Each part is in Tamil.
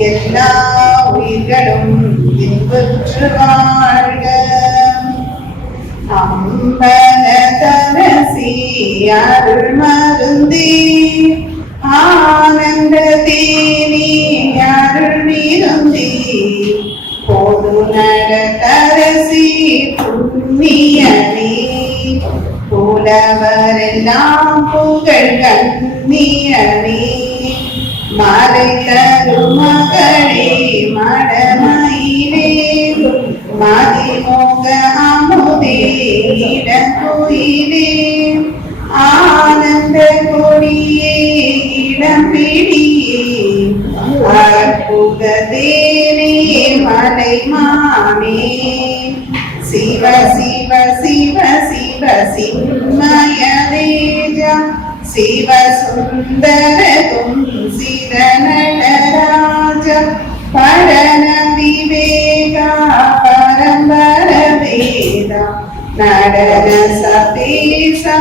எல்லா உயிர்களும் இன்புற்று வாழ்க அம்பலதரசி அருள் மருந்தே ஆனந்த தேனி அருள் விருந்தே பொது நடத்தரசி புண்ணியனே புலவரெல்லாம் புகழ் கண்ணியனே மறை தருமகளே மடமயிலே மதிமோக அமுதே இடங்குயிலே ஆனந்த கொடியே இடம் பிடியே அற்புத தேனே மலை மானே. சிவ சிவ சிவ சிவ சின்மய தேஜா சிவ சுந்தர தும்சிர நடன சதேசா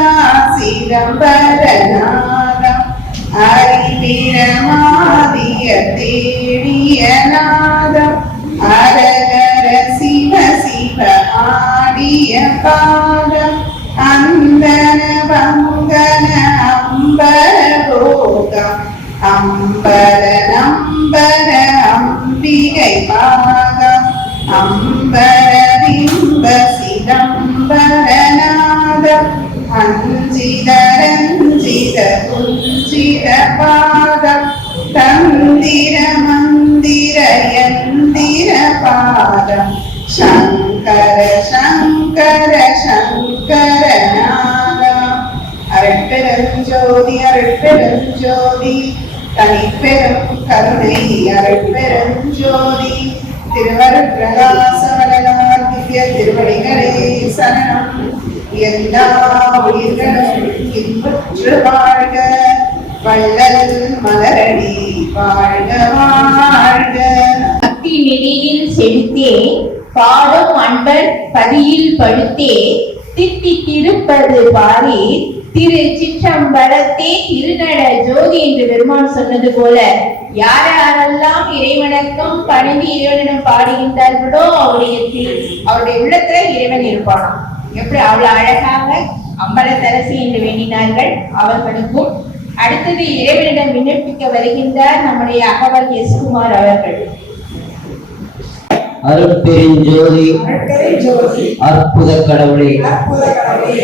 அறிவிரமாதிய தேடிய நாதம் அரகர சிவ சிவ ஆடிய பாதம் அந்தன வங்கன அம்பர அம்பர நம்பர அம்பிகை பாகம் அம்ப அஞ்சிதரஞ்சித தந்திர மந்திர யந்திர பாதம் சங்கர சங்கர சங்கர நாதம் அரட்பெருஞ்சோதி ஜோதி தனிப்பெரும் கருணை அரட்பெருஞ்சோதி திருவருட்பிரகாசவலனார் திவ்ய திருவடிகளே சரணம் எல்லா உயிர்களும் வள்ளல் மலரடி வாழ்க வாழ்க. நெறியில் செலுத்தே பாடும் அன்பர் பதியில் படுத்தே தித்தி திருப்பது பாரி. திரு சிற்றம்பலத்தே திருநட ஜோதி என்று பெருமான் சொன்னது போல யார் யாரெல்லாம் இறைவணக்கம் பணிந்து இறைவனிடம் பாடுகின்றார்களோ அவருடைய திரு- அவருடைய உள்ளத்துல இறைவன் இருப்பானாம். எப்படி அவ்வளவு அழகாக அம்பலத்தரசி என்று வேண்டினார்கள்? அவர்களுக்கும் அடுத்தது இறைவனிடம் விண்ணப்பிக்க வருகின்றார் நம்முடைய அகவல் எஸ் குமார் அவர்கள் அருட்பெருஞ்சோதி அற்புத கடவுளே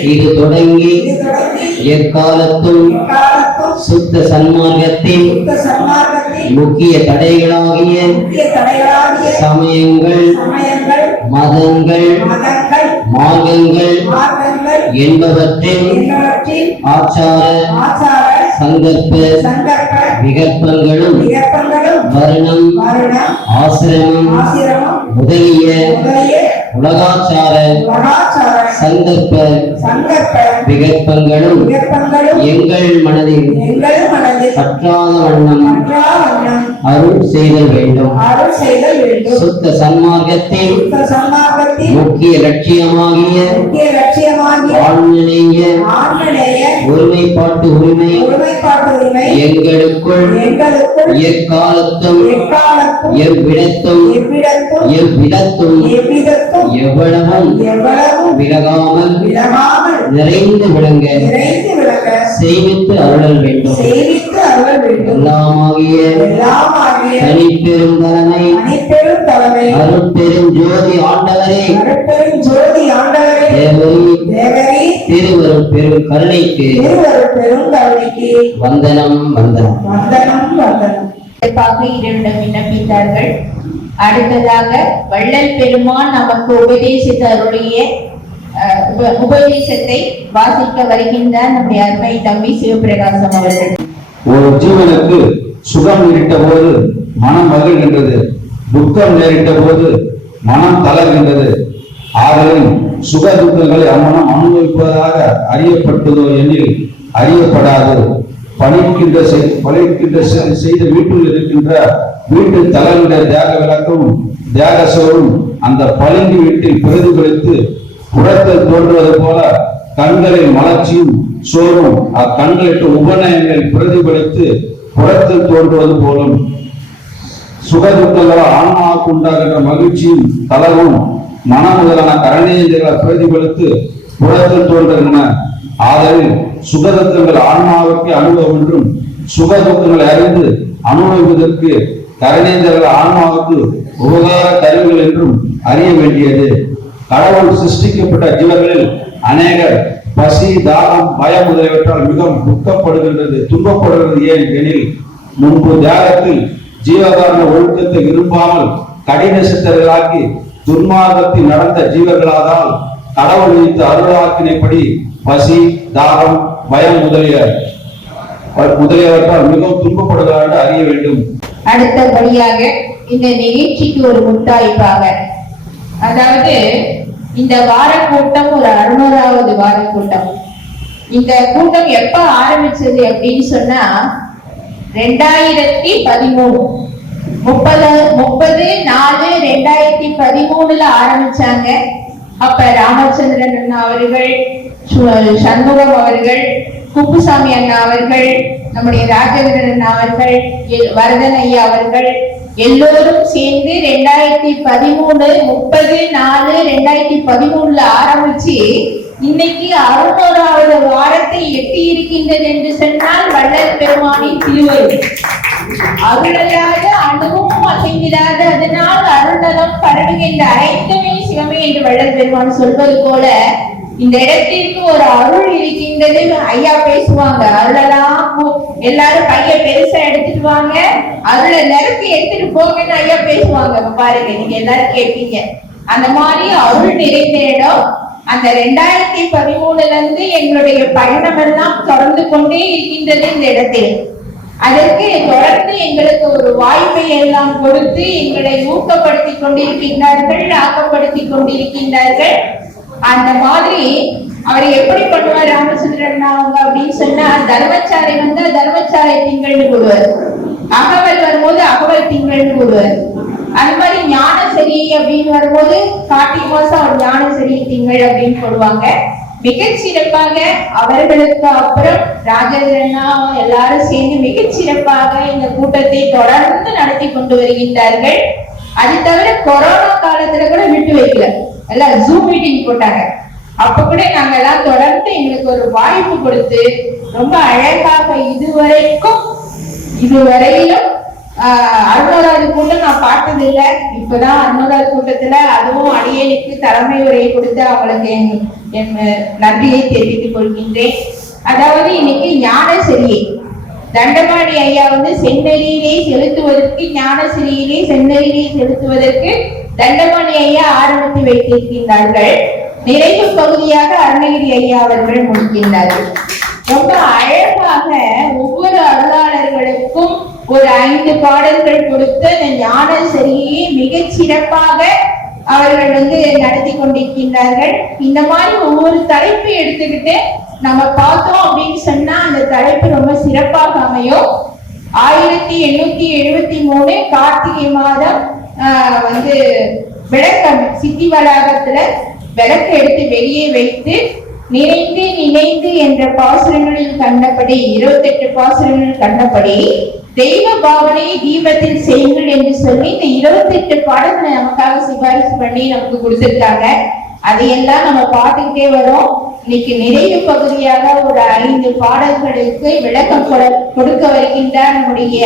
இது தொடங்கி எக்காலத்தும் சுத்த சன்மார்க்கத்தின் முக்கிய தடைகளாகிய சமயங்கள் மதங்கள் மார்க்கங்கள் என்பவற்றின் ஆச்சார சங்கற்ப விகற்பங்களும் வருணம் ஆசிரமம் முதலிய உலகாச்சார சங்கற்ப விகற்பங்களும் எங்கள் மனதில் எங்கள் மனதில் பற்றாத வண்ணம் அருள் செய்தல் வேண்டும். சுத்த சன்மார்க்கத்தின் முக்கிய லட்சியமாகிய ஆண்மநேய ஒருமைப்பாட்டு உரிமை எங்களுக்குள் எக்காலத்தும் எவ்விடத்தும் எவ்விடத்தும் எவ்வளவும் விலகாமல் விலகாமல் நிறைந்து விளங்க நிறைந்து விளக்க செய்வித்து அருளல் வேண்டும். சேவித்து அருள் வேண்டும். எல்லாமாகிய எல்லாமாகிய தனிப்பெரும் தலைமை அருட்பெரும் ஜோதி ஆண்டவரே. அருட்பெரும் ஜோதி ஆண்டவரே. தேவரி. பெரும் கருணைக்கு திருவருள் பெரும் கருணைக்கு வந்தனம் வந்தனம். வந்தனம் வந்தனம். இறைவனிடம் விண்ணப்பித்தார்கள். அடுத்ததாக வள்ளல் பெருமான் நமக்கு உபதேசித்த அருளிய உப- உபதேசத்தை வாசிக்க வருகின்றார் நம்முடைய அருமை தம்பி சிவபிரகாசம் அவர்கள். ஒரு ஜீவனுக்கு சுகம் நேரிட்ட போது மனம் மகிழ்கின்றது துக்கம் நேரிட்ட போது மனம் தளர்கின்றது. ஆதலின் சுக துக்கங்களை அம்மனம் அனுபவிப்பதாக அறியப்பட்டதோ எனில் அறியப்படாது. பணிக்கின்ற செய்- பணிக்கின்ற செ- செய்த வீட்டில் இருக்கின்ற வீட்டு தளர்ந்த தியாக விளக்கமும் தியாக சோறும் அந்த பளிங்கு வீட்டில் பிரதிபலித்து புறத்தில் தோன்றுவது போல கண்களின் மலர்ச்சியும் சோறும் அக்கண்களிட்டு உபநயங்கள் பிரதிபலித்து புறத்தில் தோன்றுவது போலும் சுகதுக்கங்களால் ஆன்மாவுக்கு உண்டாகின்ற மகிழ்ச்சியும் தளவும் மன முதலான கரணேந்திரங்களை பிரதிபலித்து புறத்தில் தோன்றுகின்றன. ஆதலில் சுகதுக்கங்கள் ஆன்மாவுக்கு அனுபவம் என்றும் சுகதுக்கங்களை அறிந்து அனுபவிப்பதற்கு கரணேந்திரர்கள் ஆன்மாவுக்கு உபகார கருவிகள் என்றும் அறிய வேண்டியது. கடவுள் சிருஷ்டிக்கப்பட்ட ஜீவர்களில் அநேகர் பசி தாகம் பயம் முதலியவற்றால் மிகவும் துக்கப்படுகின்றது துன்பப்படுகிறது. ஏன் எனில் முன்பு தியாகத்தில் ஜீவகாரண ஒழுக்கத்தை விரும்பாமல் கடின சித்தர்களாக்கி துன்மார்க்கத்தில் நடந்த ஜீவர்களாதால் கடவுள் வைத்து அருளாக்கினைப்படி பசி தாகம் பயம் முதலிய முதலியவற்றால் மிகவும் துன்பப்படுகிறார் என்று அறிய வேண்டும். அடுத்தபடியாக இந்த நிகழ்ச்சிக்கு ஒரு முத்தாய்ப்பாக அதாவது இந்த வார கூட்டம் ஒரு அறுநூறாவது வார கூட்டம் இந்த கூட்டம் எப்ப ஆரம்பிச்சது அப்படின்னு சொன்னா ரெண்டாயிரத்தி பதிமூணு. முப்பது முப்பது நாலு ரெண்டாயிரத்தி பதிமூணுல ஆரம்பிச்சாங்க. அப்ப ராமச்சந்திரன் அண்ணா அவர்கள் சண்முகம் அவர்கள் குப்புசாமி அண்ணா அவர்கள் நம்முடைய ராஜேந்திரன் அண்ணா அவர்கள் எல்- வரதன் ஐயா அவர்கள் எல்லோரும் சேர்ந்து ரெண்டாயிரத்தி பதிமூணு முப்பது நாலு ரெண்டாயிரத்தி பதிமூணுல ஆரம்பிச்சு இன்னைக்கு அறுநூறாவது வாரத்தை எட்டி இருக்கின்றது என்று சொன்னால் வள்ளல் பெருமானின் திருவருள் அருளல்லாத அணுவும் அசைந்திடாது. அதனால் அருள்நலம் பரவுகின்ற அனைத்துமே சிவமே என்று வள்ளல் பெருமான் சொல்வது போல இந்த இடத்திற்கு ஒரு அருள் இருக்கின்றது. ஐயா பேசுவாங்க அருளெல்லாம் எல்லாரும் பைய பெருசா எடுத்துட்டு வாங்க. அருள நிரப்பி எடுத்துட்டு போங்கன்னு ஐயா பேசுவாங்க. பாருங்க நீங்க எல்லாரும் கேட்பீங்க அந்த மாதிரி அருள் நிறைந்த இடம் அந்த ரெண்டாயிரத்தி பதிமூணுல இருந்து எங்களுடைய பயணம் எல்லாம் தொடர்ந்து கொண்டே இருக்கின்றது இந்த இடத்தில். அதற்கு தொடர்ந்து எங்களுக்கு ஒரு வாய்ப்பை எல்லாம் கொடுத்து எங்களை ஊக்கப்படுத்தி கொண்டிருக்கின்றார்கள் ஆக்கப்படுத்தி கொண்டிருக்கின்றார்கள். அந்த மாதிரி அவர் எப்படி பண்ணுவார் ராமச்சந்திரன் அவங்க அப்படின்னு சொன்னா தர்மச்சாரை வந்தா தர்மச்சாரை திங்கள்னு போடுவார் அகவல் வரும்போது அகவல் திங்கள்னு போடுவார் அது மாதிரி ஞானசரி அப்படின்னு வரும்போது கார்த்திகை மாசம் அவர் ஞானசரி திங்கள் அப்படின்னு போடுவாங்க. மிகச் சிறப்பாக அவர்களுக்கு அப்புறம் ராஜேந்திரனா எல்லாரும் சேர்ந்து மிகச் சிறப்பாக இந்த கூட்டத்தை தொடர்ந்து நடத்தி கொண்டு வருகின்றார்கள். அது தவிர கொரோனா காலத்துல கூட விட்டு வைக்கல. எல்லாம் ஜூம் மீட்டிங் போட்டாங்க. அப்ப கூட நாங்க எல்லாம் தொடர்ந்து எங்களுக்கு ஒரு வாய்ப்பு கொடுத்து ரொம்ப அழகாக இதுவரைக்கும் இதுவரையிலும் ஆஹ் கூட்டம் நான் பார்த்தது இல்லை இப்பதான் அறுநூறாவது கூட்டத்துல அதுவும் அடியனுக்கு தலைமை உரையை கொடுத்து அவங்களுக்கு என் என் நன்றியை தெரிவித்துக் கொள்கின்றேன். அதாவது இன்னைக்கு ஞான சிறியை தண்டபாணி ஐயா வந்து செந்நெறியிலே செலுத்துவதற்கு ஞான சிறியிலே செந்நெறியிலே செலுத்துவதற்கு தண்டபாணி ஐயா ஆரம்பித்து வைத்திருக்கின்றார்கள். நிறைவு பகுதியாக அருணகிரி ஐயா அவர்கள் முடிக்கின்றார்கள். ரொம்ப அழகாக ஒவ்வொரு அருளாளர்களுக்கும் ஒரு ஐந்து பாடல்கள் கொடுத்து அந்த ஞான சரியை மிக சிறப்பாக அவர்கள் வந்து நடத்தி கொண்டிருக்கின்றார்கள். இந்த மாதிரி ஒவ்வொரு தலைப்பு எடுத்துக்கிட்டு நம்ம பார்த்தோம் அப்படின்னு சொன்னா அந்த தலைப்பு ரொம்ப சிறப்பாக அமையும். ஆயிரத்தி எண்ணூத்தி எழுபத்தி மூணு கார்த்திகை மாதம் வந்து விளக்கம் சித்தி வளாகத்துல விளக்கு எடுத்து வெளியே வைத்து நிறைந்து நினைந்து என்ற பாசுரங்களில் கண்டபடி இருபத்தெட்டு பாசுரங்களில் கண்டபடி தெய்வ பாவனையை தீபத்தில் செய்யுங்கள் என்று சொல்லி இந்த இருபத்தெட்டு பாடல்களை நமக்காக சிபாரிசு பண்ணி நமக்கு கொடுத்துருக்காங்க. அதையெல்லாம் நம்ம பார்த்துக்கிட்டே வரோம். இன்னைக்கு நிறைவு பகுதியாக ஒரு ஐந்து பாடல்களுக்கு விளக்கம் கொட- கொடுக்க வருகின்றார் நம்முடைய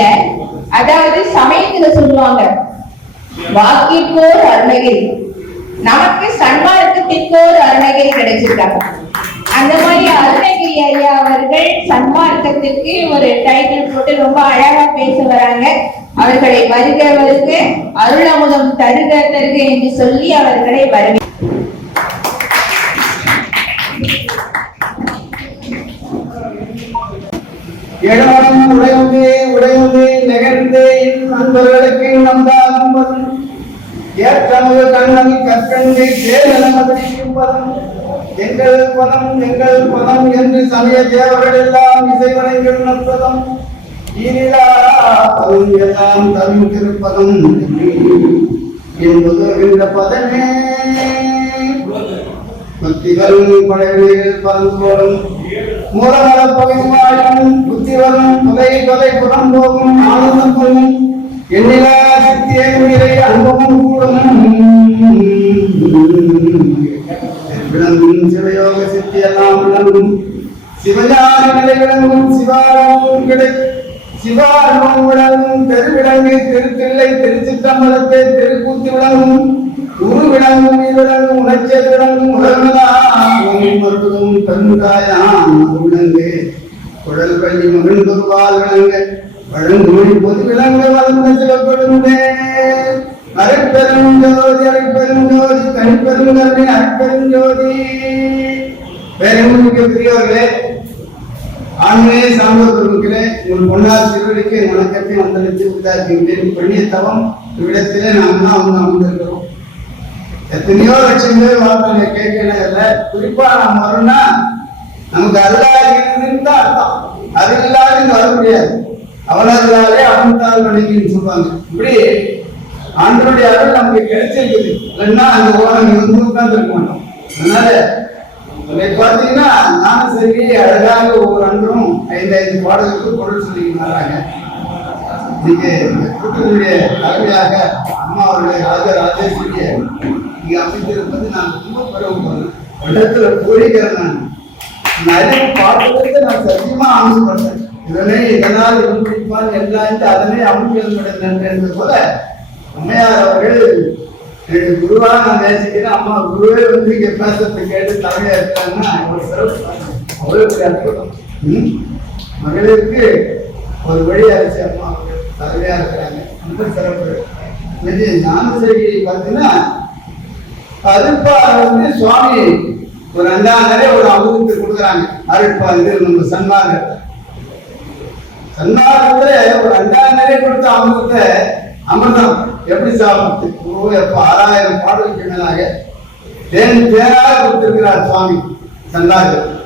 அதாவது சமயத்துல சொல்லுவாங்க வாக்கிற்கோர் அருணகிரி நமக்கு சன்மார்க்கத்திற்கோர் அருணகிரி கிடைச்சிருக்காங்க. அந்த மாதிரி அருணகிரி ஐயா அவர்கள் சன்மார்க்கத்திற்கு ஒரு டைட்டில் போட்டு ரொம்ப அழகா பேச வராங்க. அவர்களை வருகிறவருக்கு அருளமுதம் தருக தருக என்று சொல்லி அவர்களை வரவே இடமரம் உடையவே உடையவே நெகர்ந்து நண்பர்களுக்கு நம்பாகும் பதம் ஏற்றமுது கண்ணன் கற்கண்டு தேனமதிக்கும் பதம் எங்கள் பதம் எங்கள் பதம் என்று சமய தேவர்கள் எல்லாம் இசைவனைகள் நற்பதம் எல்லாம் தரும் திருப்பதம் என்பது பதமே. பக்திகள் படைகளில் பரந்தோறும் மூலமல பகையும் புத்தி வரும் புதை புதை புறம் போகும் ஆனந்தம் கொள்ளும் எண்ணிலா சிவயோக சித்தியெல்லாம் விளங்கும் சிவஞான நிலை விளங்கும் சிவாரமும் கிடை சிவாரமும் விளங்கும் பெருவிளங்கு திருத்தில்லை திருச்சிற்றம்பலத்தை திருக்கூத்து விளங்கும் குரு விளங்கும் விளங்கும் உணர்ச்சல் விளங்கும் உலகமெல்லாம் மருத்துவம் தந்தாயாம் விளங்கு குழல் பள்ளி மகன் குருவால் விளங்க வழங்குமொழி பொது விளங்க வளர்ந்த சிவப்படுந்தேன் அரைப்பெரும் ஜோதி அரைப்பெரும் ஜோதி தனிப்பெரும் கருணை அரைப்பெரும் ஜோதி. பெருமிக்க பெரியவர்களே ஆண்களே சாம்பல் பெருமக்களே உங்கள் பொன்னார் திருவிழிக்கு என் வணக்கத்தை வந்தளித்து உண்டாக்குகின்றேன் பெண்ணிய தவம் இவ்விடத்திலே நாம் தான் வந்து அமர்ந்திருக்கிறோம். எத்தனையோ லட்சம் பேர் வாழ்க்கையில கேட்கல குறிப்பா நாம் வரணும்னா நமக்கு அருளாக இருக்குதுன்னு அர்த்தம் அது இல்லாத வர முடியாது. அவனர்களாலே அவன்தால் வணங்கின்னு சொல்லுவாங்க. இப்படி ஆண்டருடைய அருள் நமக்கு கிடைச்சிருக்குது இல்லைன்னா அந்த ஓரம் வந்து உட்கார்ந்து இருக்க மாட்டோம். அதனால பார்த்தீங்கன்னா நானும் சரி அழகாக ஒவ்வொரு அன்றும் ஐந்து ஐந்து பாடல்களுக்கு பொருள் சொல்லி வராங்க இன்னைக்கு கூட்டத்தினுடைய தலைமையாக அம்மா அவருடைய ராஜ ராஜேஸ்வரிய இங்கே அமைந்திருப்பது நான் ரொம்ப பெருமைப்படுறேன். இடத்துல கோரிக்கிறேன் நான். நிறைய பாடலுக்கு நான் சத்தியமா ஆசைப்படுறேன் இதனை இதனால் இவன் பிடிப்பான் எல்லாம் அதனை அமைச்சல் என்பது போல அம்மையார் அவர்கள் எனக்கு குருவா நான் நேசிக்கிறேன் அம்மா குருவே வந்து இங்க பேசுறது கேட்டு தலைமையா இருக்காங்கன்னா ஒரு அவ்வளவு பெரிய அற்புதம். மகளிருக்கு ஒரு வழி அரிசி அம்மா அவர்கள் தலைமையா இருக்கிறாங்க. ரொம்ப சிறப்பு. இது ஞானசேகி பார்த்தீங்கன்னா அருப்பார் வந்து சுவாமி ஒரு அஞ்சாம் நிறைய ஒரு அமுதத்தை கொடுக்குறாங்க. அருட்பார் இது நம்ம சன்மார்க்கத்தை. சன்மார்க்கத்துல ஒரு அஞ்சாம் நிறைய கொடுத்த அமுதத்தை அமிர்தம். எப்படி சாப்பிட்டு ஆறாயிரம் பாடலுக்கு மேலாக தேன் தேனாக கொடுத்திருக்கிறார் சுவாமி சன்மார்க்கத்தை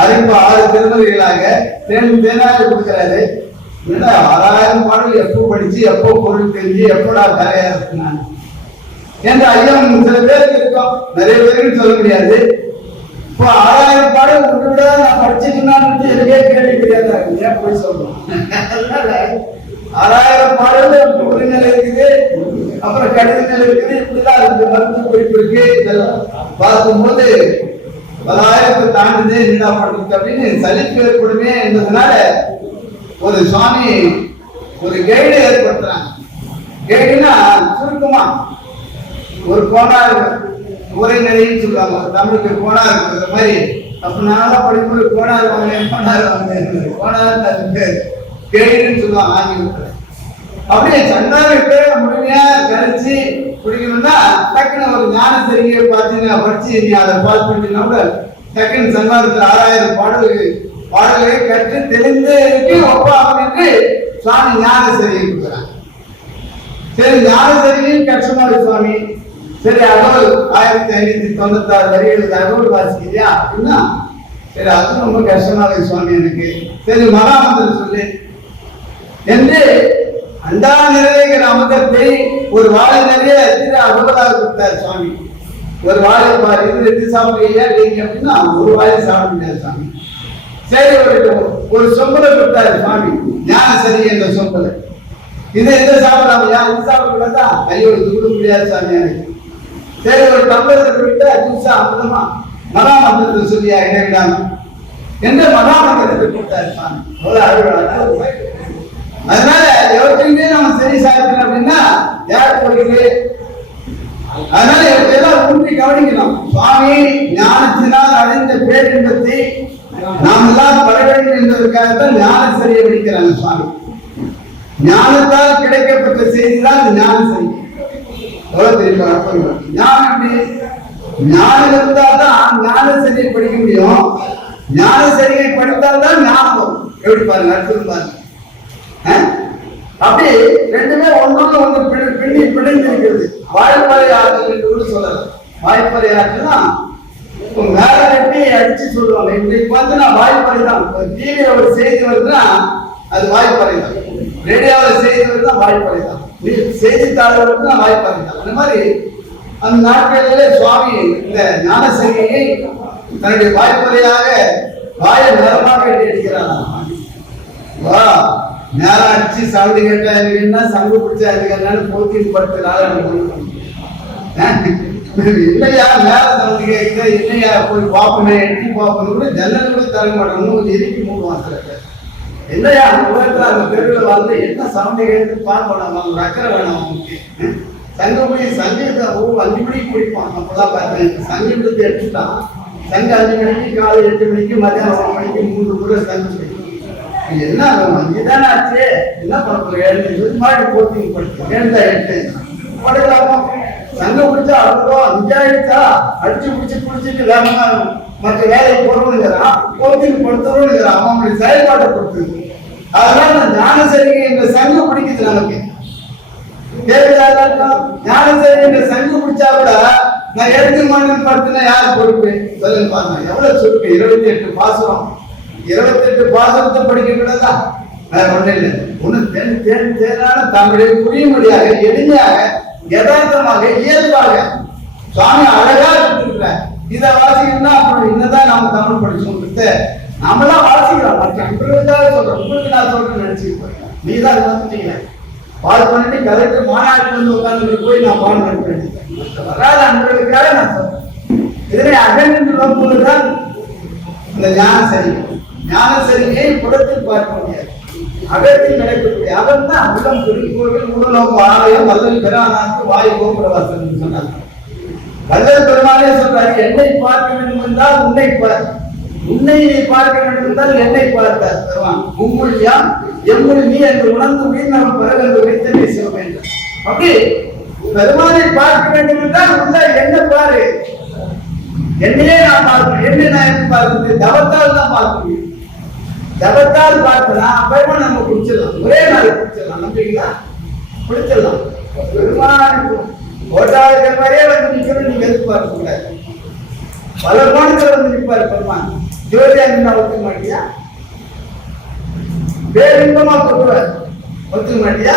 அருட்பா ஆறு திருமதிகளாக தேன் தேனாக கொடுக்கிறாரு. என்னடா ஆறாயிரம் பாடல் எப்போ படிச்சு எப்போ பொருள் தெரிஞ்சு எப்படா கரையா இருக்கு நான் என்ற ஐயம் சில பேருக்கு இருக்கும். நிறைய பேருக்கு சொல்ல முடியாது. இப்போ ஆறாயிரம் பாடல் விட்டு விட நான் படிச்சுக்கணும்னு எனக்கே கேள்வி கிடையாது. ஏன் போய் சொல்லணும் ஆறாயிரம் பாடல் ஒரு நிலை இருக்குது. அப்புறம் கடித நிலை இருக்குது. இப்படிதான் இருக்கு. மருத்துவ குறிப்பு இருக்கு. இதெல்லாம் பார்க்கும்போது பலாயிரத்தை தாண்டுது என்னடா பண்ணுறது அப்படின்னு சலிப்பு ஏற்படுமே என்பதனால ஒரு சுவாமி ஒரு கைடு ஏற்படுத்துறாங்க. கைடுனா சுருக்கமா ஒரு கோணார் உரைநடைன்னு சொல்லுவாங்க. தமிழுக்கு கோணா இருக்கிற மாதிரி. அப்ப நான்லாம் படிக்கும்போது கோணா வாங்கினேன் கோணா வாங்கினேன். கோணா அதுக்கு கேடுன்னு சொல்லுவாங்க ஆங்கிலத்தில் அப்படியே சண்டாவிட்டு முழுமையா கழிச்சு குடிக்கணும்னா டக்குன்னு ஒரு ஞான சரிகையை பார்த்தீங்கன்னா படிச்சு நீ அதை பாஸ் பண்ணிட்டீங்கன்னா கூட டக்குன்னு சந்தானத்தில் ஆறாயிரம் பாடல்கள் பாடல்களை கற்று தெளிந்து இருக்கு ஒப்பாகும் என்று சுவாமி ஞான சரிகை கொடுக்குறாங்க சரி ஞான ஞானசரியும் கட்சமாரி சுவாமி. சரி அகவல் ஆயிரத்தி ஐநூத்தி தொண்ணூத்தி ஆறு வரிகளுக்கு அகவல் வாசிக்கிறியா அப்படின்னா சரி அது ரொம்ப கஷ்டமாக இருக்கு சுவாமி எனக்கு. சரி மகாமந்திரம் சொல்லு. என்று அண்டா நிறைகிற அமுதத்தை ஒரு வாழை நிறைய திரு அகவலாக கொடுத்தார் சுவாமி. ஒரு வாழை பாரு இது ரெண்டு சாப்பிடுறீங்க நீங்க அப்படின்னா ஒரு வாழை சாப்பிட முடியாது சாமி சரி ஒரு ஒரு சொம்பலை கொடுத்தாரு சுவாமி. ஞான சரி என்ற சொம்பலை. இது எந்த சாப்பிடாமையா இது சாப்பிடக்கூடாதா? ஐயோ இது கூட முடியாது சாமி எனக்கு. சரி ஒரு டம்ளர் விட்டு ஜூஸா அமிர்தமா? மகாமந்திரத்தை சொல்லியா இடைவிடாம எந்த மகாமந்திரத்தை கொடுத்தாரு சாமி அவ்வளவு அழுவாங்க அதனால எவற்றையுமே நம்ம சரி சாப்பிடணும் அப்படின்னா யார் கொடுக்குது அதனால எல்லாம் ஊன்றி கவனிக்கணும். சுவாமி ஞானத்தினால் அடைந்த பேரின்பத்தை நாம் எல்லாம் பட வேண்டும் என்பதற்காகத்தான் ஞான சரியை விடுக்கிறாங்க சுவாமி. ஞானத்தால் கிடைக்கப்பட்ட செய்தி தான் ஞான சரி. ஞானம் எப்படி? ஞானம் இருந்தால் தான் ஞான சரியை படிக்க முடியும். ஞான சரியை படித்தால் தான் ஞானம் எப்படி பாருங்க? அடுத்தது பாருங்க அப்படி ரெண்டுமே ஒன்றோடு ஒன்று பிடி பின்னி பிணைந்து வாய்ப்பறை ஆற்றல் கூட சொல்லலாம். வாய்ப்பறை ஆற்றுனா உங்க மேல கட்டி அடிச்சு சொல்லுவாங்க. இன்னைக்கு வந்து நான் வாய்ப்பறை தான் டிவியில ஒரு செய்தி வருதுன்னா அது வாய்ப்பறை தான் ரேடியோவில் செய்தி வருதுன்னா வாய்ப்பறை தான் செய்தித்தாளர் வருதுன்னா வாய்ப்பறை தான் அந்த மாதிரி அந்த நாட்களிலே சுவாமி இந்த ஞானசரியை தன்னுடைய வாய்ப்பறையாக வாயை நரமாக அடிக்கிறார் வா. நேரம் அடிச்சு சவுண்டு கேட்டா எனக்கு என்ன சங்கு பிடிச்சா எனக்கு போட்டி படுத்து நாள் இல்லையா? மேல சவுண்டு கேட்குது இல்லையா? போய் பார்ப்பனே எட்டி பார்ப்பனு கூட ஜன்னல் கூட தர மாட்டோம் இன்னும் எரிக்கி மூடுவான் சில இல்லையா என்னையா? அந்த உலகத்துல அந்த தெருவில் வந்து என்ன சவுண்டு கேட்டு பார்க்கணும் வேணாம் அவங்க அக்கறை வேணாம் சங்கப்படி சங்கத்தை ஓ அஞ்சு மணிக்கு குடிப்பான் அப்பதான் பார்த்தேன். சங்கீதத்தை எடுத்துட்டான் சங்க அஞ்சு மணிக்கு காலை எட்டு மணிக்கு மதியானம் ஒரு மணிக்கு மூன்று முறை சங்கம் என்ன இதானே ஆச்சு என்ன பண்ண போறோம் எழுந்து மாடி போட்டி படுத்து எழுந்தா எட்டு படுக்கலாமா சங்க குடிச்சா அவ்வளோ அஞ்சாயிடுச்சா அடிச்சு பிடிச்சி குடிச்சிட்டு வேகமா மற்ற வேலைக்கு போறவனுங்கிறான் கோச்சிங் படுத்துறவனுங்கிறான் அவன் அப்படி செயல்பாட்டை கொடுத்து அதனால நான் ஞான சரிகை இந்த சங்கம் பிடிக்குது நமக்கு. ஞானசேரி என்ற சங்கம் பிடிச்சா கூட நான் எடுத்து மாநிலம் படுத்தினா யார் பொறுப்பு? சொல்லுங்க பாருங்க. எவ்வளவு சுருக்கு இருபத்தி எட்டு பாசனம் இருபத்தெட்டு பாசனத்தை படிக்க கூடாதா? வேற ஒண்ணு இல்லை. ஒண்ணு தேன் தேன் தேனான தமிழை புரியும்படியாக எளிமையாக யதார்த்தமாக இயல்பாக சுவாமி அழகா கொடுத்துருக்க இதை வாசிக்கணும்னா அப்புறம் என்னதான் நாம தமிழ் படிச்சோம் நாமெல்லாம் வாசிக்கிறோம். மற்ற உங்களுக்காக சொல்றேன் உங்களுக்கு நான் சொல்றேன் நினைச்சுக்கிறேன் நீ தான் அதை பால் பண்ணிட்டு கலெக்டர் மாநாட்டில் வந்து உட்கார்ந்து போய் நான் பால் பண்ணிட்டேன் வராத அன்பர்களுக்காக நான் சொல்றேன். இதனை அகன்று நோக்குவதுதான் இந்த ஞானம் சரி. ஞான சரியை புறத்தில் பார்க்க முடியாது அகத்தில் நடைபெறக்கூடிய அவன் தான் உள்ளம் குறிக்கோள்கள் உடலோகம் ஆலயம் வல்லல் பெறானாக்கு வாயு கோபுரவாசன் சொன்னாங்க வல்லல் பெருமானே சொல்றாரு என்னை பார்க்க வேண்டும் என்றால் உன்னை பார் உன்னை பார்க்க வேண்டும் என்றால் என்னை பார்த்தார் பெருமான். உம்முழியா எம்முள் நீ என்று உணர்ந்து மீன் நம்ம பிறகு என்று வைத்து பேச வேண்டும் அப்படி பெருமானை பார்க்க வேண்டும் என்றால் உள்ள என்ன பாரு? என்னையே நான் பார்க்கணும் என்ன நான் எப்படி தவத்தால் தான் பார்க்க முடியும். தவத்தால் பார்த்தனா அப்பயமா நம்ம குடிச்சிடலாம்? ஒரே நாள் குடிச்சிடலாம் நம்புறீங்களா? குடிச்சிடலாம். பெருமானுக்கு ஓட்டாளிக்கிற மாதிரியே வந்து நிக்கணும் நீங்க எதிர்பார்க்க கூடாது பல கோணத்துல வந்து நிற்பாரு பெருமான். ஜோதியா நின்னா ஒத்துக்க மாட்டியா? பேரின்பமா கொடுப்பார் ஒத்துக்க மாட்டியா?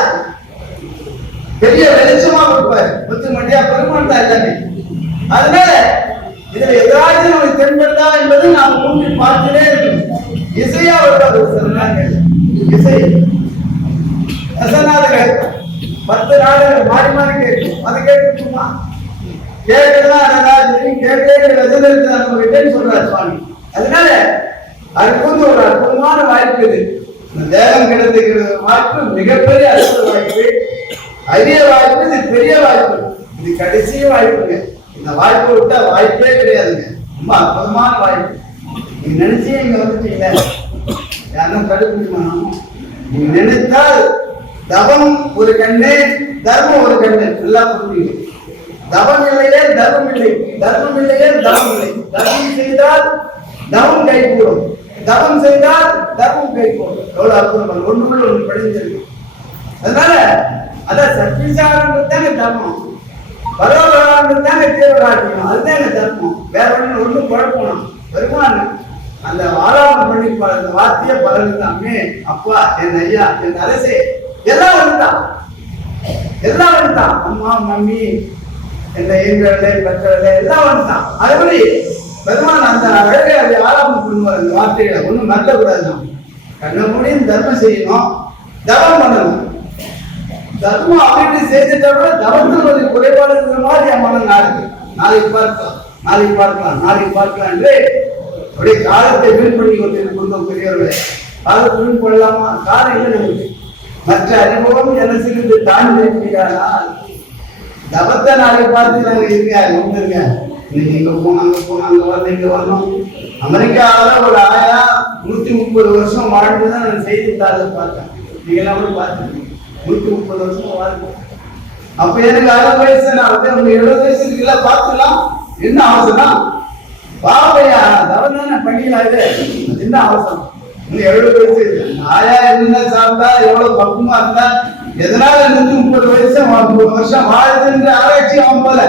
பெரிய வெளிச்சமா கொடுப்பார் ஒத்துக்க மாட்டியா? பெருமான் தான் எல்லாமே. அதனால இதுல எதாவது நமக்கு தென்படுதா என்பது நாம் மூன்று பார்த்துட்டே இருக்கணும் இசையா வருவார் ஒரு சில நாட்கள் இசை ரசநாதகர் பத்து நாடுகள் மாறி மாறி கேட்கும் அதை கேட்குமா கேட்கலாம் அழகாஜி கேட்கே ரஜினிக்கு அனுபவிட்டேன்னு சொல்றார் சுவாமி அதனால அற்புதம் ஒரு அற்புதமான வாய்ப்பு இது இந்த தேகம் கிடைத்துக்கிற வாய்ப்பு மிகப்பெரிய அற்புத வாய்ப்பு அரிய வாய்ப்பு இது பெரிய வாய்ப்பு இது கடைசி வாய்ப்புங்க இந்த வாய்ப்பை விட்டா வாய்ப்பே கிடையாதுங்க ரொம்ப அற்புதமான வாய்ப்பு. நீ நினைச்சே இங்க வந்துட்டீங்க யாரும் தடுக்க நீ நினைத்தால் தவம் ஒரு கண்ணு தர்மம் ஒரு கண்ணு. நல்லா புரிஞ்சுங்க தவம் இல்லையே தர்மம் இல்லை. தர்மம் இல்லையே தவம் இல்லை. தர்மம் செய்தால் தவம் கைகூடும். தவம் செய்தால் தர்மம் கைகூடும். எவ்வளவு அற்புதம் ஒன்றுக்குள்ள ஒன்று படிஞ்சிருக்கு. அதனால அதான் சத்விசாரம் தானே தர்மம். பரவாயில்ல தானே தீவிராட்டியம் அதுதானே தர்மம். வேற ஒன்றும் ஒன்றும் குழப்பம் வருமானம். அந்த ஆறாவது பண்ணி அந்த வார்த்தையை பலன் அப்பா என் ஐயா என் அரசே எல்லாம் வந்துட்டான் எல்லாம் வந்துட்டான் அம்மா மம்மி என்ன ஈன்றவர்களே பெற்றவர்களே எல்லாம் வந்துட்டான் மாதிரி பெருமான் அந்த அழகை அதை ஆறாமல் பண்ணுவார் அந்த வார்த்தைகளை ஒன்றும் மறக்கக்கூடாது கண்ண முடியும் தர்மம் செய்யணும். தவம் பண்ணணும். தர்மம் அப்படின்னு செய்துட்டா கூட தவத்தில் கொஞ்சம் குறைபாடு இருக்கிற மாதிரி என் மனம் நாளைக்கு நாளைக்கு பார்க்கலாம். நாளைக்கு பார்க்கலாம். நாளைக்கு பார்க்கலாம் என்று அப்படியே காலத்தை வீண் பண்ணி கொண்டிருக்கின்றோம் பெரியவர்களே காலத்தை வீண் பண்ணலாமா? காலம் இல்லை நமக்கு மற்ற அறிமுகம் என்ன சிறிது தாண்டி இருக்கிறானால் தவத்தை நாளை பார்த்து நாங்க இருங்க வந்துருங்க இன்னைக்கு இங்க போனோம் அங்க போனோம் அங்க வரணும் இங்க வரணும். அமெரிக்காவில ஒரு ஆயா நூத்தி முப்பது வருஷம் வாழ்ந்துதான் நான் செய்தித்தாளில் பார்த்தேன். நீங்க எல்லாம் கூட பார்த்துருக்கீங்க நூத்தி முப்பது வருஷம் வாழ்க்கை அப்ப எனக்கு அறுபது வயசு நான் வந்து அவங்க எழுபது வயசு இருக்குல்ல பார்த்துக்கலாம் என்ன அவசரம் பாப்பையா தவறு தானே பண்ணிக்கலாம் இது? என்ன அவசரம்? இன்னும் எழுபது வயசு. ஆயா என்ன சாப்பிட்டா? எவ்வளவு பக்குமா இருந்தா? எதனால நூத்தி முப்பது வயசு? முப்பது வருஷம் வாழுதுன்ற ஆராய்ச்சி அவன் போல.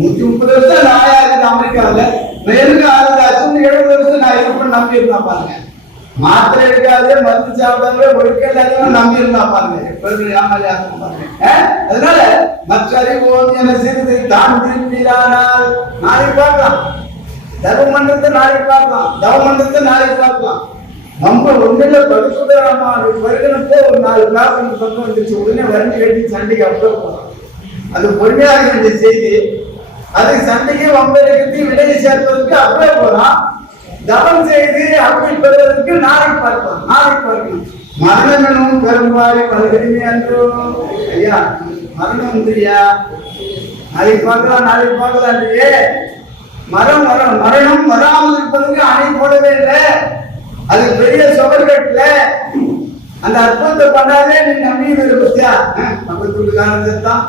நூத்தி முப்பது வருஷம் நான் ஆயா இருக்கு அமெரிக்காவில். எனக்கு அறுபது ஆச்சு எழுபது வருஷம் நான் இருப்பேன் நம்பி இருந்தா பாருங்க. மாத்திரை எடுக்காது மருந்து சாப்பிடாமலே ஒழுக்க இல்லாதவங்க நம்பி இருந்தா பாருங்க ஏமாளி ஆகும் பாருங்க. அதனால மற்ற அறிவு என சிறிது தான் திரும்பினானால் நாளைக்கு பார்க்கலாம். தர்ம நாளைக்கு பார்க்கலாம். தவமன்றத்தை நாளைக்கு பார்க்கலாம். நம்ம ஒன்றில் பரிசுத்தராமா வருகிறப்போ ஒரு நாலு கிளாஸ் அந்த பக்கம் வந்துச்சு உடனே வரைஞ்சு கட்டி சண்டைக்கு அப்படியே போகலாம் அது பொறுமையாக இருந்த செய்தி. அது சண்டைக்கு வம்பெடுக்கத்தி விடையை சேர்ப்பதற்கு அப்படியே போகலாம் தவம் செய்து அப்படி பெறுவதற்கு நாளைக்கு பார்க்கலாம். நாளைக்கு பார்க்கலாம். மரணமெனும் பெரும்பாடி வருகிறீங்க என்றோ ஐயா மரணம் வந்துறியா நாளைக்கு பார்க்கலாம் நாளைக்கு பார்க்கலாம் இல்லையே? மரம் மரம் மரணம் வராமல் இருப்பதற்கு அணை போடவே இல்லை. அது பெரிய சுவர்கட்டுல அந்த அற்புதத்தை பண்ணாதே நீ நம்பி பத்தியா? பக்கத்து வீட்டுக்காரன் தான்.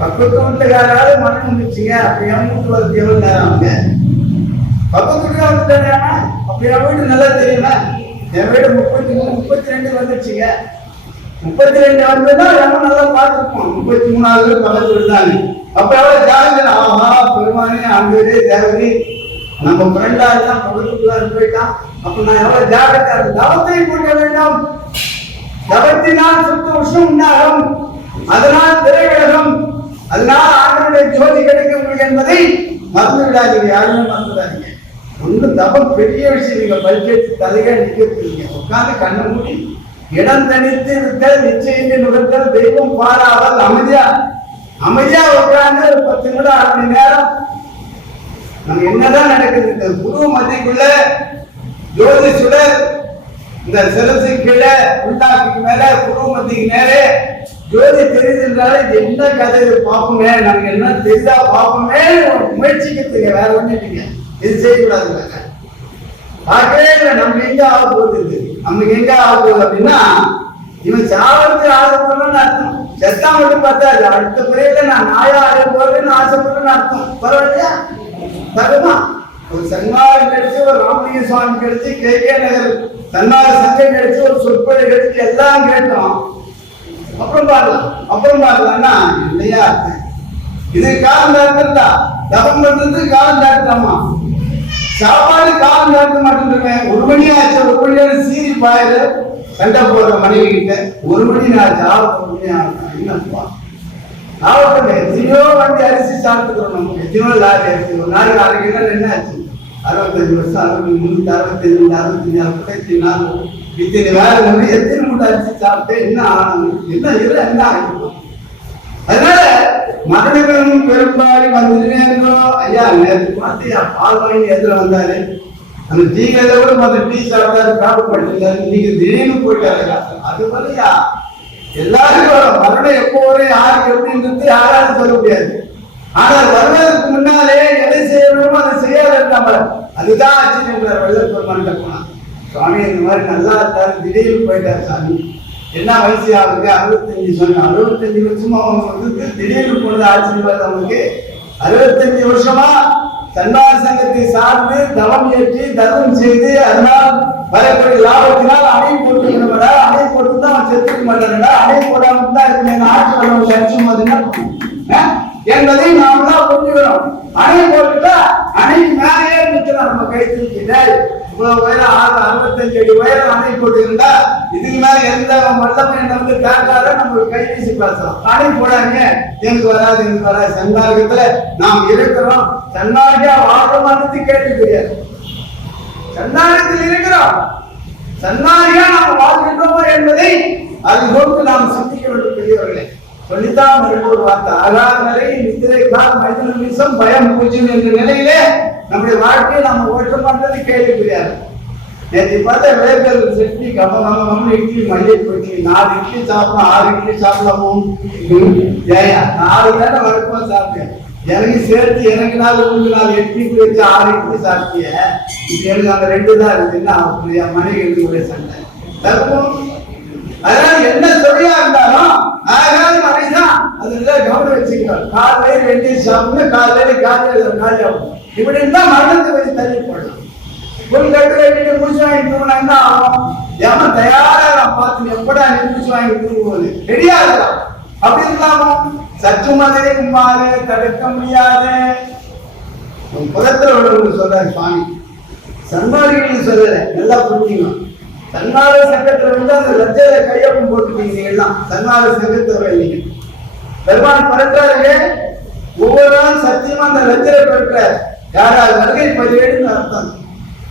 பக்கத்து வீட்டுக்காராவது மரணம் வந்துச்சுங்க. அப்ப என் வீட்டு வரது எவ்வளவு நேரம் அவங்க பக்கத்து வீட்டுக்கார வந்துட்டாங்க அப்ப என் வீடு நல்லா தெரியுமா? என் வீடு முப்பத்தி மூணு முப்பத்தி ரெண்டு வந்துச்சுங்க. முப்பத்தி ரெண்டு வந்ததுன்னா ரொம்ப நல்லா பார்த்துருப்போம். முப்பத்தி மூணாவது பக்கத்து விட்டாங்க அப்ப எவ்வளவு ஜாகிரதை ஆமா பெருமானே ஆண்டவரே தேவதி நம்ம ஃப்ரெண்டா இருந்தா பக்கத்துக்குள்ள போயிட்டான். அப்ப நான் எவ்வளவு ஜாகிரதையா இருக்கு தவத்தை போட்ட வேண்டும்? தவத்தினால் சுத்த வருஷம் உண்டாகும். அதனால் திரைவிலகும் அதனால் ஆண்டவருடைய ஜோதி கிடைக்கும் என்பதை மறந்து விடாதீங்க யாருமே மறந்து விடாதீங்க ஒன்றும் தவம் பெரிய விஷயம் நீங்க பல்கேட்டு தலையா நிற்கிறீங்க உட்காந்து கண்ணை மூடி இடம் தனித்து இருத்தல் நிச்சயம் நுகர்த்தல் தெய்வம் பாராதல் அமைதியா? அமைதியா உட்கார்ந்து ஒரு பத்து நிமிடம் அரை மணி நேரம். நம்ம என்னதான் நடக்குது? இந்த குரு மத்திக்குள்ள ஜோதி சுடர் இந்த சிரசு கீழே உண்டாக்கு மேல குரு மத்திக்கு நேரே. ஜோதி தெரியுதுன்றாலே இது என்ன கதை பார்ப்போமே நமக்கு என்ன தெரிஞ்சா பார்ப்போமே முயற்சிக்கிறதுங்க வேற ஒண்ணு இல்லைங்க. இது செய்யக்கூடாதுங்க? பார்க்கவே இல்லை நம்ம எங்க ஆக போகுது? நமக்கு எங்க ஆக போகுது அப்படின்னா இவன் சாவறதுக்கு ஆசைப்படுறேன்னு அர்த்தம். செத்தா மட்டும் பார்த்தாது அடுத்த பிறகு நான் நாயா ஆக போறேன்னு ஆசைப்படுறேன்னு அர்த்தம். பரவாயில்லையா? தருமா ஒரு சன்மார்க்கம் கிடைச்சு ஒரு ராமலிங்க சுவாமி கிடைச்சு கே. கே. நகர் சன்மார்க்க சங்கம் கிடைச்சு ஒரு சொற்பொழி கிடைச்சு எல்லாம் கேட்டோம். அப்புறம் பாடலாம் அப்புறம் பாடலாம்னா இல்லையா இது காலம் தாழ்த்தா தபம் பண்றது காலம் தாழ்த்தாமா சாப்பாடு காலம் நடத்த மாட்டேன் ஒரு மணி ஆச்சு ஒரு மணி நேரம் சீரி பாயில சண்டை போற மனைவி கிட்ட ஒரு மணி நான் ஜாபம் மணி என்னப்பா எத்தனையோ வண்டி அரிசி சாப்பிட்டுக்கிறோம் நம்ம. எத்தனையோ லாரி அரிசி ஒரு நாளைக்கு அரை கிலோ என்ன ஆச்சு? அறுபத்தஞ்சு வருஷம் அறுபத்தி மூணு அறுபத்தஞ்சு அறுபத்தஞ்சு அறுபத்தஞ்சு நாலு இத்தனை வேலை வந்து எத்தனை மூட்டை அரிசி சாப்பிட்டு என்ன ஆனது? என்ன இல்லை என்ன ஆகிருக்கும் அதனால மரணங்களும் பெரும்பாலும் வந்துட்டே ஐயா நேற்று பார்த்தியா பால் வாங்கி எதிர வந்தாரு? அந்த டீ கடையில கூட மற்ற டீ சாப்பிட்டாரு காப்பு படிச்சிருந்தாரு நீங்க திடீர்னு போயிட்டாரு அது மாதிரியா எல்லாருக்கும் மருடம் மரணம் எப்போ வரும் யாருக்கு எப்படின்றது யாராலும் சொல்ல முடியாது. ஆனால் வருவதற்கு முன்னாலே எதை செய்யணுமோ அதை செய்யாத நம்ம அதுதான் ஆச்சரியம் வெள்ளப்பெருமான் போனா சுவாமி இந்த மாதிரி நல்லா இருந்தாரு திடீர்னு போயிட்டாரு சாமி. என்ன வயசு ஆகுது அறுபத்தஞ்சு சொன்ன அறுபத்தஞ்சு வருஷமா அவங்க வந்து திடீர்னு பொழுது ஆச்சரியப்படுது அவங்களுக்கு அறுபத்தஞ்சு வருஷமா தன்னார் சங்கத்தை சார்ந்து தவம் ஏற்றி தர்மம் செய்து அதனால் வரக்கூடிய லாபத்தினால் அணை போட்டு அணை போட்டு தான் அவன் செத்துக்க மாட்டானடா? அணை போடாம தான் இருக்கு ஆட்சி வரவங்க அடிச்சும் என்பதை நாம் தான் புரிஞ்சுக்கிறோம் அணை போட்டுட்டா அணைக்கு மேலேயே நிற்கிறோம் நம்ம கை தூக்கிட்டு இவ்வளவு உயரம் ஆறு அறுபத்தஞ்சு அடி உயரம் அணை போட்டு இருந்தா இதுக்கு மேல எந்த வல்லமை என்ன வந்து தாக்காத நம்ம கை வீசி பேசலாம். அணை போடாங்க எனக்கு வராது எனக்கு வராது. சன்மார்க்கத்துல நாம் இருக்கிறோம். சன்மார்க்கியா வாழ்றோமான்னு கேட்டு தெரியாது சன்மார்க்கத்தில் இருக்கிறோம். சன்மார்க்கியா நாம் வாழ்கின்றோமோ என்பதை அதை நோக்கு நாம் சிந்திக்க வேண்டும் பெரியவர்களே. சொல்லித்தான் மறுபடியும் ஒரு வார்த்தை ஆகாத நிலை நித்திரை மைதன மீசம் பயம் பூஜ்யம் என்ற நிலையிலே நம்முடைய வாழ்க்கையை நம்ம ஓட்ட மாட்டது கேள்விக்குரியாது நேற்று பார்த்தா வேர்கள் செட்டி கம்ம கம்ம கம்ம இட்லி மையை போச்சு நாலு இட்லி சாப்பிடலாம் ஆறு இட்லி சாப்பிடலாமோ ஏயா நாலு தானே வழக்கமா சாப்பிட்டேன். எனக்கு சேர்த்து எனக்கு நாள் மூணு நாள் இட்லி வச்சு ஆறு இட்லி சாப்பிட்டிய? எனக்கு அந்த ரெண்டு தான் இருக்குன்னா அப்படியா மனைவி எழுதி சண்டை. தர்மம் அதனால என்ன சொல்லியா இருந்தாலும் ஆகாத மனைதான் அதுல கவனம் வச்சுக்கிறோம் காலையில ரெண்டு சாப்பிட்டு காலையில காலையில காலியாகும் இப்படி இருந்தா மரணத்தை வச்சு தள்ளி போடலாம் ஒரு கட்டு வெட்டிட்டு முடிச்சு வாங்கி தூங்கினா ஆகும். ஏமா தயாரா நான் பார்த்து எப்படா நீ முடிச்சு வாங்கி தூங்குவது ரெடியா இருக்கலாம் அப்படி இருக்கலாமோ சற்று மதுரை கும்பாது தடுக்க முடியாது. உன் புறத்துல உள்ளவங்க சொல்றாரு சுவாமி சன்மார்கிகள் சொல்லல. நல்லா புரிஞ்சுக்கணும். தன்னார சங்கத்துல வந்து அந்த லட்சத்தை கையொப்பம் போட்டுட்டீங்க எல்லாம். சன்மார்க சங்கத்தவரை நீங்க பெருமான் பிறக்கிறாருங்க. ஒவ்வொரு நாளும் சத்தியமா அந்த லட்சத்தை பெற்ற யாராவது வருகை பதிவேடுன்னு அர்த்தம்.